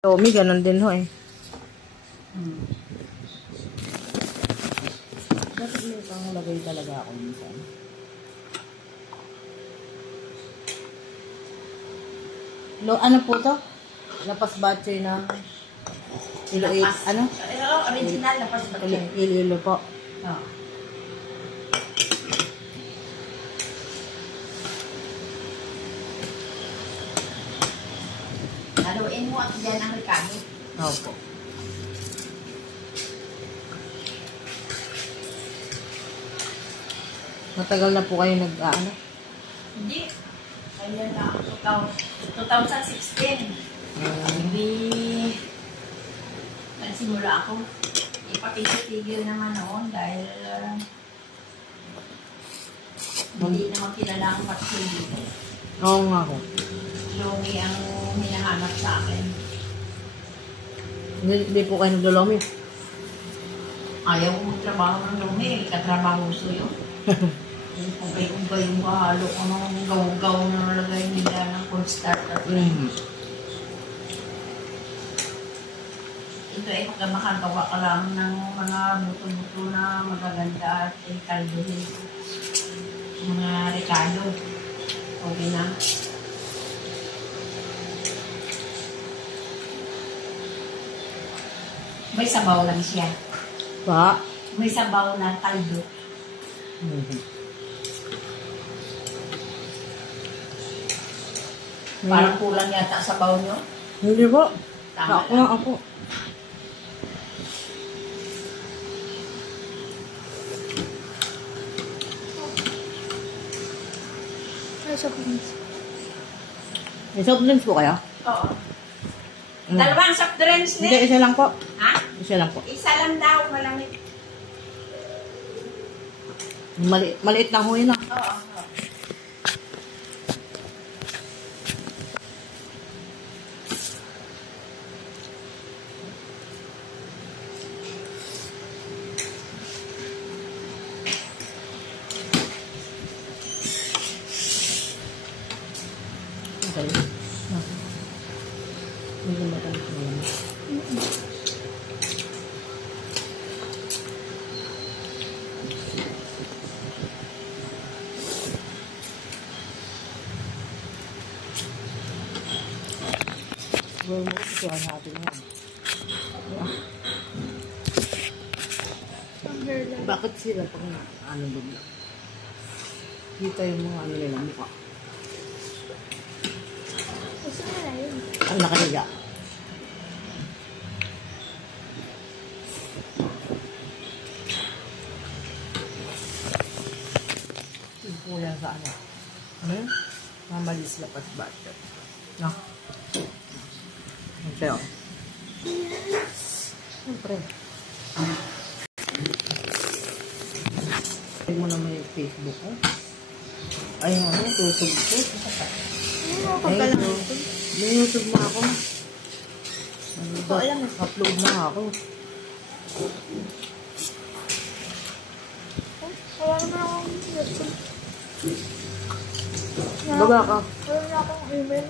Tommy, ganun din ho eh. Dapat may pangalagay talaga ako minsan. Ano po to? Lapas batchoy na kilo 8, ano? Original lapas batchoy. Kilo po. Oo. Haluin mo at dyan ang ricado. Opo. Matagal na po kayo nag-ano? Hindi. Kailan na ako? 2016. Hindi. Nagsimula ako. Ipatigil naman noon dahil hindi naman kilala ang batchoy dito. Oo nga ho. Lomi ang hinahanap sa akin. Hindi po kayo nagdolomi. Ayaw ko magtrabaho ng lomi. Katrabaho so yun. Umbay-umbay yung kahalo. Anong gaw-gaw na nalagay nila ng cold starter. Ito ay pagka makagawa ka lang ng mga buto-buto na magaganda at kaldohin. Mga ricado. Okay na. May sabaw lang siya. Pa? May sabaw na kaldo. Parang kulang yata sabaw nyo. Hindi po. Tama Ako nga ako. May soft drinks po kayo? Oo. Dalawang soft drinks Hindi, ni. isa lang po. Ha? Isa lang po. Isa lang daw, malamig. Maliit lang ho yun ah. Oo. Okay. Hindi matalis na lang. Well, magkikuha natin yan. Bakit sila pang ano bigla? Kita yung mga ano nila mukha. Ang nakahiga. Kulang sa ano? Mamalis lapas butter. No? Okay, oh. Siyempre. Huwag mo naman yung Facebook ko. Ay, ano? YouTube ko. Ay, may YouTube na ako. Upload na ako. Wala na akong YouTube. Baba ka. Wala na akong email.